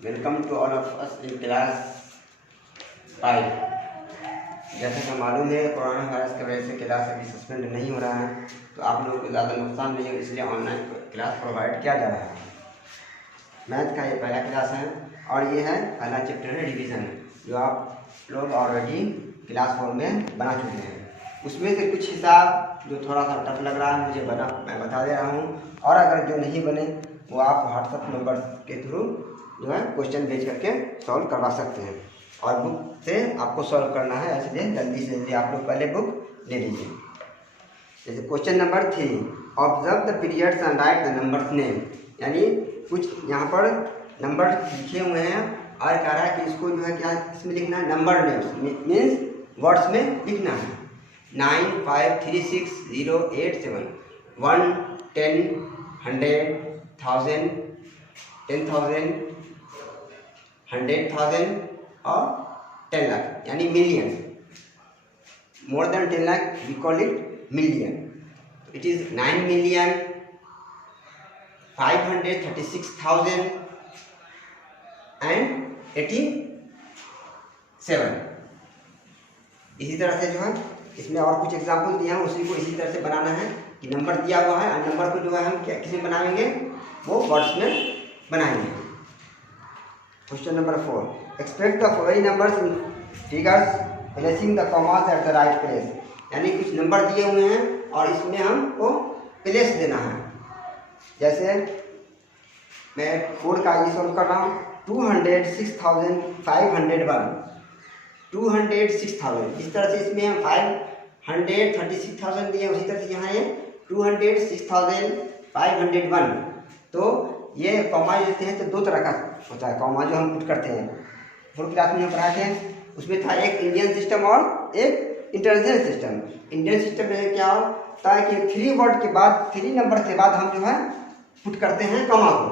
Welcome to all of us in class 5। जैसा कि मालूम है कोरोना वायरस की वजह से क्लास अभी सस्पेंड नहीं हो रहा है, तो आप लोगों को ज़्यादा नुकसान नहीं हो, इसलिए ऑनलाइन क्लास प्रोवाइड किया जा रहा है। मैथ का ये पहला क्लास है और ये है पहला चैप्टर है डिवीज़न, जो आप लोग ऑलरेडी क्लास 4 में बना चुके हैं। उसमें से कुछ हिसाब जो थोड़ा सा टफ लग रहा है मुझे मैं बता दे रहा हूँ, और अगर जो नहीं बने वो आप व्हाट्सएप नंबर के थ्रू जो है क्वेश्चन भेज करके सॉल्व करवा सकते हैं। और बुक से आपको सॉल्व करना है, इसलिए जल्दी से जल्दी आप लोग पहले बुक ले लीजिए। जैसे question number 3, observe the periods and right the numbers name. यानी कुछ यहाँ पर नंबर लिखे हुए हैं और कह रहा है कि इसको जो है क्या इसमें लिखना है, नंबर नेम्स मीन्स वर्ड्स में लिखना है। 9, 5, 3, 6, 0, 8, 7, 1, 10, 100, 1000, 10,000, 100,000 और 10 लाख यानी million. More than 10 lakh we call it million. It is 9,536,000 and 87। इसी तरह से जो है इसमें और कुछ एग्जाम्पल दिया है, उसी को इसी तरह से बनाना है कि नंबर दिया हुआ है और नंबर को जो है हम क्या किसमें बनाएंगे, वो वर्ड्स में बनाएंगे। Question number 4, expect the following numbers in figures placing the commas at the right place. यानी कुछ नंबर दिए हुए हैं और इसमें हमको प्लेस देना है। जैसे मैं 4 का ये सॉल्व कर रहा हूँ, 206,501, 206,000। इस तरह से इसमें हम 536,000 दिए, उसी तरह से यहाँ ये 206,501। तो ये कॉमा देते हैं तो दो तरह का होता है कॉमा जो हम पुट करते हैं। 4 क्लास में हम पढ़ाए थे, उसमें था एक इंडियन सिस्टम और एक इंटरनेशनल सिस्टम। इंडियन सिस्टम में क्या होता है कि 3 वर्ड के बाद 3 नंबर के बाद हम जो है पुट करते हैं कॉमा को,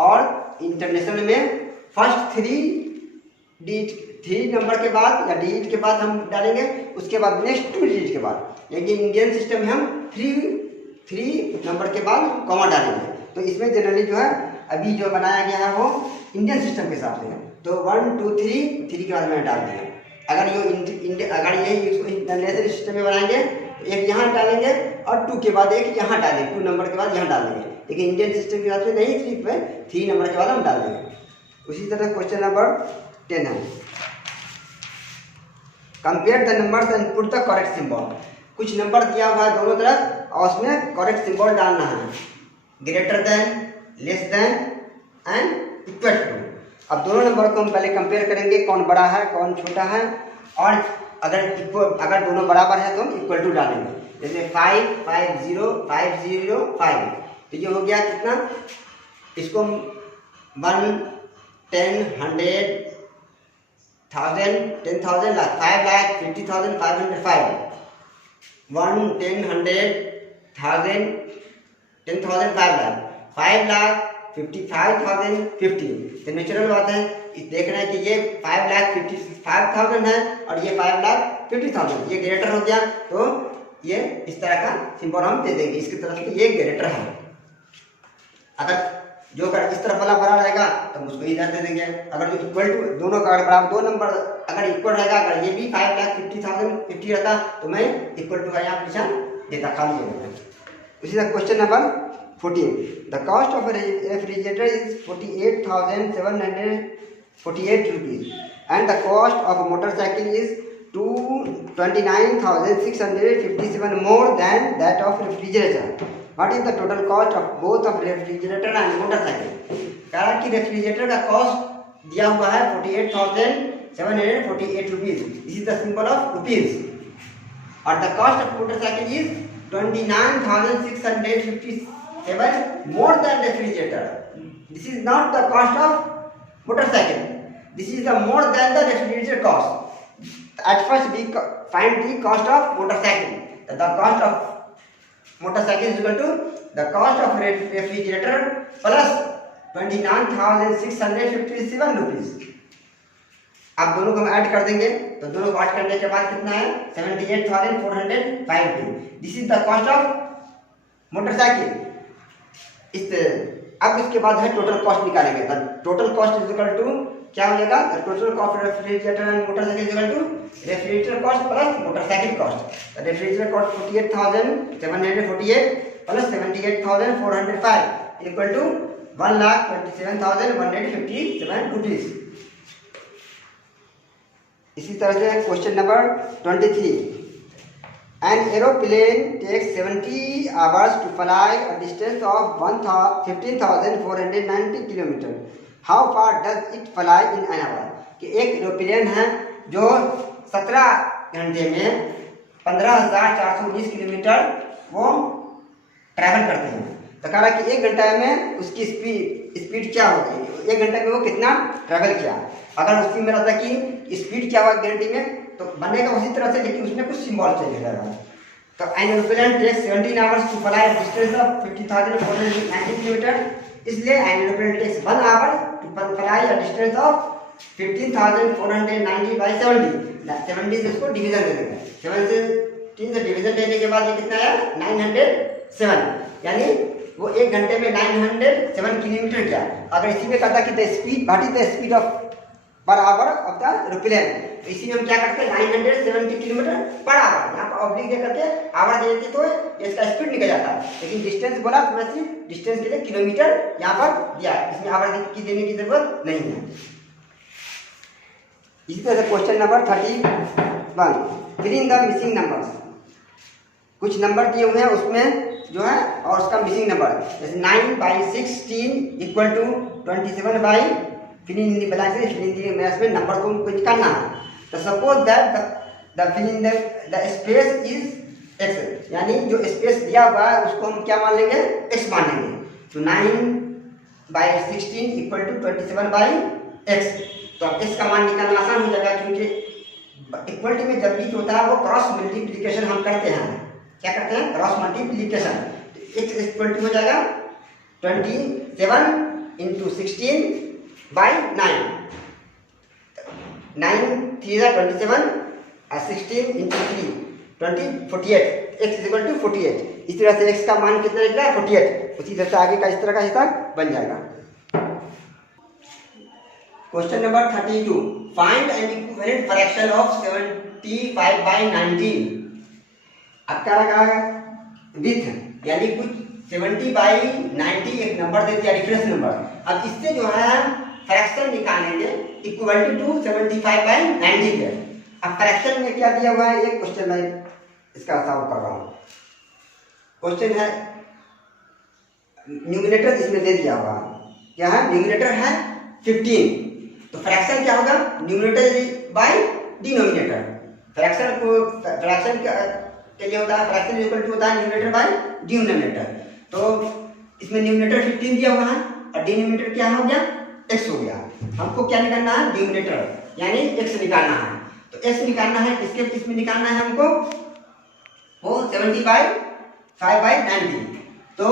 और इंटरनेशनल में फर्स्ट 3 नंबर के बाद या डिजिट के बाद हम डालेंगे, उसके बाद नेक्स्ट 2 डिजिट के बाद। लेकिन इंडियन सिस्टम में हम 3 नंबर के बाद कॉमा डालेंगे। तो इसमें जनरली जो है अभी जो बनाया गया है वो इंडियन सिस्टम के हिसाब से है। तो 1, 2, 3 के बाद मैंने डाल दिया। अगर ये इसको इंटरनेशनल सिस्टम में बनाएंगे तो एक यहाँ डालेंगे और 2 के बाद एक यहाँ डालेंगे, 2 नंबर के बाद यहाँ डाल देंगे। लेकिन इंडियन सिस्टम के हिसाब से नहीं, सिर्फ 3 नंबर के बाद हम डाल देंगे। उसी तरह क्वेश्चन नंबर 10 है, compare the numbers and put the correct symbol. कुछ नंबर दिया हुआ है दोनों तरफ और उसमें करेक्ट सिंबल डालना है, greater than, less than and equal to. अब दोनों नंबर को हम पहले कंपेयर करेंगे, कौन बड़ा है कौन छोटा है, और अगर दोनों बराबर है तो हम इक्वल टू डालेंगे। जैसे 5, 5, 0, 5, 0, 5, तो ये हो गया कितना, इसको 1, 10, 100, 1000, 10,000, लाख, 5,50,505, 1, 10, 100, 1000, 10,000, 5,55,050। तो नेचुरल बात है, देख रहे हैं कि ये 5,55,000 है और ये 5,50,000, ये ग्रेटर हो गया। तो ये इस तरह का सिंबल हम दे देंगे इसकी तरफ से, ये ग्रेटर है। अगर जो इस तरफ वाला बड़ा रहेगा तो हम उसको इधर दे देंगे। अगर जो इक्वल टू दोनों का बराबर, 2 नंबर अगर इक्वल रहेगा, अगर ये भी 5,50,050 रहता तो मैं इक्वल टू का यहाँ निशान देता, खाली है। उसी तरह question number 14, the cost of refrigerator is 48,748 rupees and the cost of motorcycle is 29,657 more then that of refrigerator. What is the total cost of both of refrigerator and motorcycle. कह रहा कि रेफ्रिजरेटर का cost दिया हुआ है 48,748 rupees, this is the symbol of rupees, और the cost of motorcycle is 29,657 more than refrigerator. This is not the cost of motorcycle, this is the more than the refrigerator cost. At first we find the cost of motorcycle. The cost of motorcycle is equal to the cost of refrigerator plus 29,657 rupees. अब दोनों को हम add कर देंगे, तो दोनों को add करने के बाद कितना है, 78,405 rupees. This is the cost of motorcycle. इस अब उसके बाद है टोटल कॉस्ट निकालेंगे। Total cost is equal to क्या हो जाएगा, total cost refrigerator and motorcycle is equal to refrigerator cost plus motorcycle cost. Refrigerator cost 48,748 plus 78,405 equal to 1,27,157 rupees. इसी तरह से question number 23, an aeroplane takes 70 hours to fly a distance of 15,490 kilometre, how far does it fly in an hour. कि एक aeroplane है जो 17 घंटे में 15,419 kilometre वो ट्रैवल करते हैं। तो कह रहा है कि 1 घंटा में उसकी स्पीड क्या होगी, 1 घंटे में वो कितना ट्रैवल किया। अगर उसकी में रहता कि स्पीड क्या हुआ घंटे में तो बनेगा उसी तरह से, लेकिन उसमें कुछ सिंबल चेंज हो जाएगा। तो an aeroplane takes 17 hours to fly distance of 50,490 kilometre, इसलिए an aeroplane takes 1 hour to fly a distance of 15,490 by 70 से इसको डिवीजन दे देंगे। 7 से 3 से डिवीजन देने के बाद ये कितना आया 907, यानी वो 1 घंटे में 907 किलोमीटर किया। अगर इसी में कहता कि the speed what is the speed of per hour of the aeroplane, तो इसी में हम क्या करते हैं 970 किलोमीटर पर आवर, यहाँ पर ऑब्लिक दे करके आवर दे देते तो इसका स्पीड निकल जाता है। लेकिन डिस्टेंस बोला तो मैं सिर्फ डिस्टेंस के लिए किलोमीटर यहाँ पर दिया, इसमें आवर की देने की जरूरत नहीं है। इसी तरह से question number 31, fill in the missing numbers. कुछ नंबर दिए हुए हैं उसमें जो है और उसका मिसिंग नंबर, जैसे 9/16 equal to 27 by fill in the blanks, fill in the match में नंबर को हमको निकालना है। तो suppose that the fill in the space is x, यानी जो स्पेस दिया हुआ है उसको हम क्या मान लेंगे एक्स मान लेंगे। तो 9/16 इक्वल टू 27 बाई एक्स। तो अब एक्स का मान निकालना आसान हो जाएगा, क्योंकि इक्वलिटी में जब भी होता है वो क्रॉस मल्टीप्लिकेशन हम करते हैं। क्या करते हैं क्रॉस मल्टीप्लिकेशन। तो एक्स इक्वल टू हो जाएगा 27 इंटू 16 बाई 9, 9 3 27 और 16 इंटू 3 48, एक्स इक्वल टू 48। इस तरह से एक्स का मान कितना निकला 48। उसी तरह से आगे का इस तरह का हिसाब बन जाएगा। Question number 32, find N equivalent fraction of 75/19। अब क्या रखा विथ, यानी कुछ 70/90 एक नंबर दे दिया रेफरेंस नंबर। अब इससे जो है फ्रैक्शन निकालेंगे इक्वल टू 75/90 के। अब फ्रैक्शन में क्या दिया हुआ है, एक क्वेश्चन मैं इसका सॉल्व कर रहा हूँ। क्वेश्चन है न्यूमरेटर इसमें दे दिया हुआ, क्या है न्यूमरेटर है 15, तो फ्रैक्शन क्या होगा न्यूमरेटर बाय डिनोमिनेटर। फ्रैक्शन के लिए होता है फ्रैक्शन इक्वल टू होता है न्यूमरेटर बाय डिनोमिनेटर। तो इसमें न्यूमरेटर 15 दिया हुआ है और डिनोमिनेटर क्या हो गया x हो गया। हमको क्या निकालना है डिनोमिनेटर यानी x निकालना है। तो x निकालना है, इसके इसमें निकालना है हमको वो 75/90। तो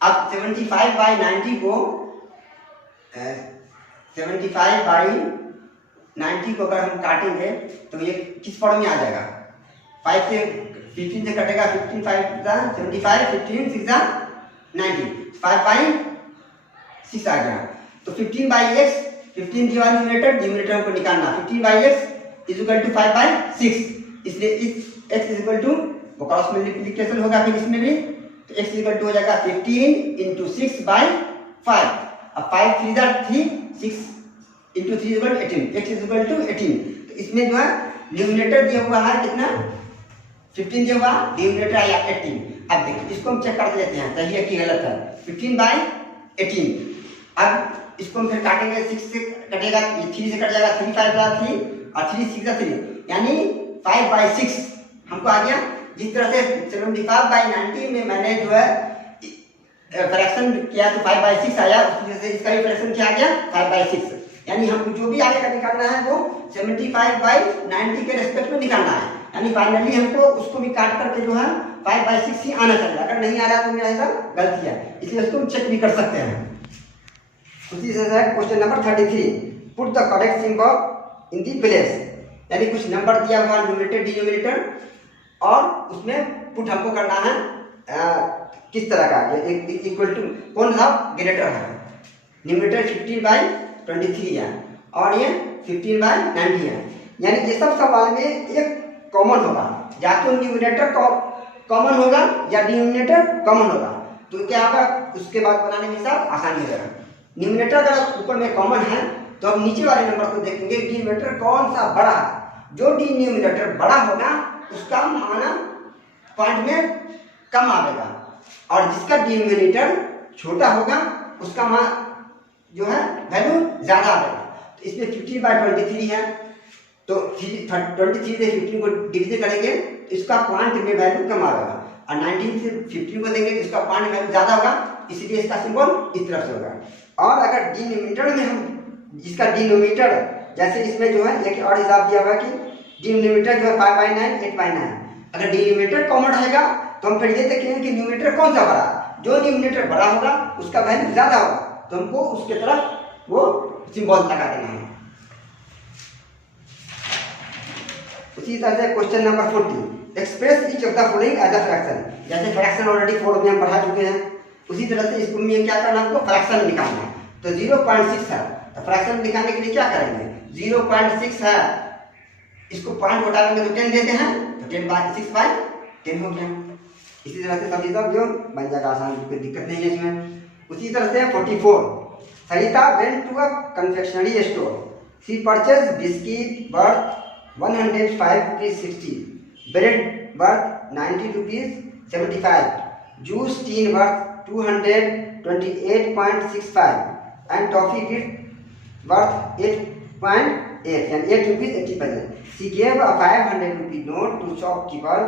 अब 75/90 को 75/90 को अगर हम काटेंगे तो ये किस फॉर्म में आ जाएगा, 5 से 15 से कटेगा, 15 5 75, 15 6 90, 5/6 आ गया। तो 15/x, 15 दिया न्यूमरेटर, डिनोमिनेटर हमको निकालना 15/x इज इक्वल टू 5/6। इसलिए इस x इज इक्वल टू वो क्रॉस मल्टीप्लिकेशन होगा फिर इसमें भी, तो x इज इक्वल टू हो जाएगा 15 इंटू 6/5। अब 5 3 3, 6 into 3 equal to 18, x is equal to 18। तो इसमें जो है न्यूमरेटर दिया हुआ है कितना 15 दिया हुआ, डिनोमिनेटर आया 18। अब देखिए इसको हम चेक कर लेते हैं सही है कि गलत है। 15/18, अब इसको हम फिर काटेंगे, 6 से कटेगा, 3 से कट जाएगा, 3 5 3 और 3 6 3, यानी 5/6 हमको आ गया। जिस तरह से 75/90 में मैंने जो है फ्रैक्शन किया तो 5/6 आया, उसी तरह से इसका भी फ्रैक्शन क्या आ गया 5/6। यानी हमको जो भी आगे का निकालना है वो 75/90 के रेस्पेक्ट में निकालना है। यानी फाइनली हमको उसको भी काट करके जो है 5/6 ही आना चाहिए। अगर नहीं आ रहा तो मेरा हिसाब गलती है, इसलिए उसको हम चेक भी कर सकते हैं। उसी से question number 33, put the correct symbol in the place. यानी कुछ नंबर दिया हुआ न्यूमरेटर डिनोमिनेटर और उसमें पुट हमको करना है किस तरह का, इक्वल टू कौन सा ग्रेटर है। न्यूमरेटर 15/23 है और ये 15/90 है, यानी ये सब सवाल में एक कॉमन होगा, या तो न्यूमरेटर कॉमन होगा या डिनोमिनेटर कॉमन होगा, तो क्या होगा उसके बाद बनाने में सब आसानी हो जाएगा। न्यूमरेटर अगर ऊपर में कॉमन है तो हम नीचे वाले नंबर को देखेंगे डिनोमिनेटर कौन सा बड़ा है। जो डिनोमिनेटर बड़ा होगा उसका मान पॉइंट में कम आएगा, और जिसका डिनोमिनेटर छोटा होगा उसका मान जो है वैल्यू ज़्यादा आएगा। तो इसमें 15/23 है, तो 23 से 15 को डिवीजन करेंगे तो इसका पॉइंट में वैल्यू कम आएगा, और 19 से 15 को देंगे तो इसका पॉइंट वैल्यू ज़्यादा होगा, इसलिए इसका सिंबल इस तरफ से होगा। और अगर डिनोमिनेटर में हम जिसका डिनोमिनेटर, जैसे इसमें जो है एक और हिसाब दिया हुआ कि डिनोमिनेटर जो है 5/9 8/9, अगर डिनोमिनेटर कॉमन रहेगा तो हम फिर ये देखेंगे कि न्यूमरेटर कौन सा बड़ा है। जो न्यूमरेटर बड़ा होगा उसका वैल्यू ज़्यादा होगा, तो हमको उसके तरफ वो सिंबल लगा देना है। उसी तरह से question number 40, express each of the following as a fraction. जैसे फ्रैक्शन ऑलरेडी 4 में हम पढ़ा चुके हैं, उसी तरह से इसको में क्या करना है, हमको फ्रैक्शन निकालना है। तो 0.6 है, तो फ्रैक्शन निकालने के लिए क्या करेंगे, 0.6 है, इसको पॉइंट हटा देंगे तो 10 देते हैं, तो 10/6/10 हो गया। इसी तरह से सभी सब जो बन जाएगा आसान, कोई दिक्कत नहीं है इसमें। उसी तरह से 44, Sarita went to a confectionery store, she purchase biscuit worth 105.60 rupees, bread worth 90.75 rupees, juice tin worth 228.65 and toffee gift worth 8.8 यानी 8 रुपीज 80 पैसे। She gave a 500 rupee note to shopkeeper,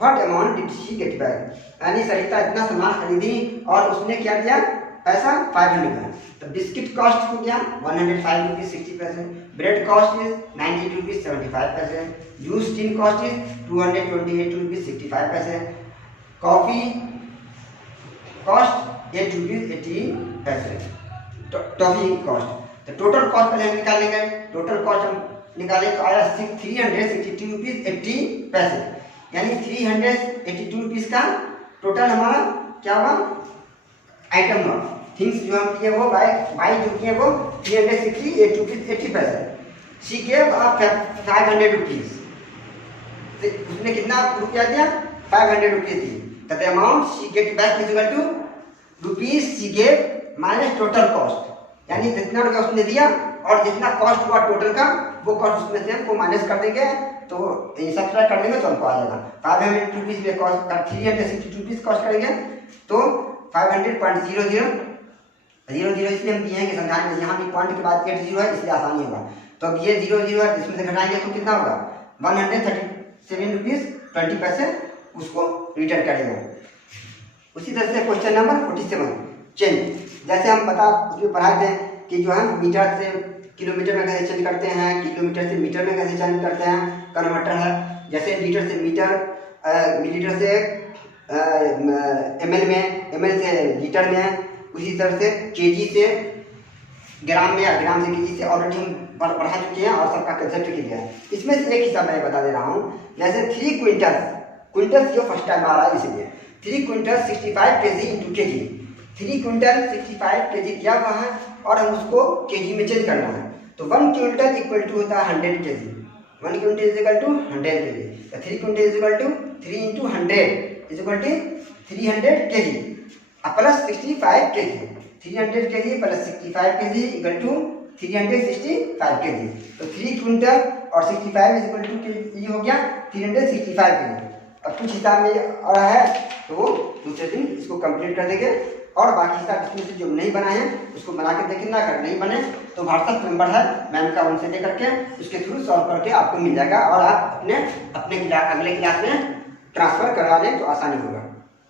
what amount did she get back. यानी सरिता इतना सामान खरीदी और उसने क्या दिया, पैसा 500 का। तो बिस्किट कॉस्ट हो गया 105.60 rupees, bread cost is 90.75 rupees, juice tin cost is 228.65 rupees, coffee cost 8.80 rupees, toffee cost. तो टोटल कॉस्ट पहले हम निकाल लेंगे। टोटल कॉस्ट हम निकालें तो आया 362.80 रुपीज, यानी 382 रुपीज का टोटल हमारा क्या हुआ, आइटम हुआ। थिंग्स जो हम किए वो बाई जो किए वो 368 रुपीज 80 पैसे। शी गेव 500 रुपीज, उसने कितना रुपया दिया, 500 रुपीज दी। The amount she get back is equal to rupees she gave minus total cost, यानी जितना रुपया उसने दिया और जितना कॉस्ट हुआ टोटल का, वो कॉस्ट उसमें से हमको माइनस कर देंगे, तो सब्ट्रैक्ट कर देंगे तो हमको आ जाएगा 500 रुपीज में कॉस्ट 362 रुपीज कॉस्ट करेंगे, तो 500.00 इसलिए हम दिए हैं कि समझाने में, यहाँ भी पॉइंट के बाद 80 है इसलिए आसानी होगा। तो अब ये 00 है, इसमें से घटाएंगे तो कितना होगा, 137 रुपीज 20 पैसे उसको रिटर्न करेंगे। उसी तरह से क्वेश्चन नंबर 47, चेंज। जैसे हम उसमें पढ़ाए थे कि जो है मीटर से किलोमीटर में कैसे चेंज करते हैं, किलोमीटर से मीटर में कैसे चेंज करते हैं, कन्वर्टर है। जैसे लीटर से मीटर, मिलीलीटर से एमएल में, एमएल से लीटर में, उसी तरह से केजी से ग्राम में, या ग्राम से केजी से ऑलरेडी हम पढ़ा चुके हैं और सबका कंसेप्ट क्लियर है। इसमें से एक हिसाब मैं बता दे रहा हूँ। जैसे 3 क्विंटल जो फर्स्ट टाइम आ रहा है इसलिए 3 क्विंटल 65 kg इंटू के जी, 3 क्विंटल 65 kg दिया हुआ है और हम उसको केजी में चेंज करना है। तो 1 क्विंटल इक्वल टू होता है 100 kg, 1 quintal is equal to 100 kg। तो 3 quintal is equal to 3 into 100 is equal to 300 kg plus 65 kg, 300 kg plus 65 kg equal to 365 kg। तो 3 क्विंटल और 65 इज इक्वल टू ये हो गया 365 kg। अब कुछ हिसाब में और है तो वो दूसरे दिन इसको कंप्लीट कर देंगे, और बाकी हिसाब इसमें से जो नहीं बनाए हैं उसको बना के देखना। अगर नहीं बने तो व्हाट्सएप नंबर है मैम का, उनसे लेकर के उसके थ्रू सॉल्व करके आपको मिल जाएगा, और आप अपने अगले क्लास में ट्रांसफ़र करा लें तो आसानी होगा।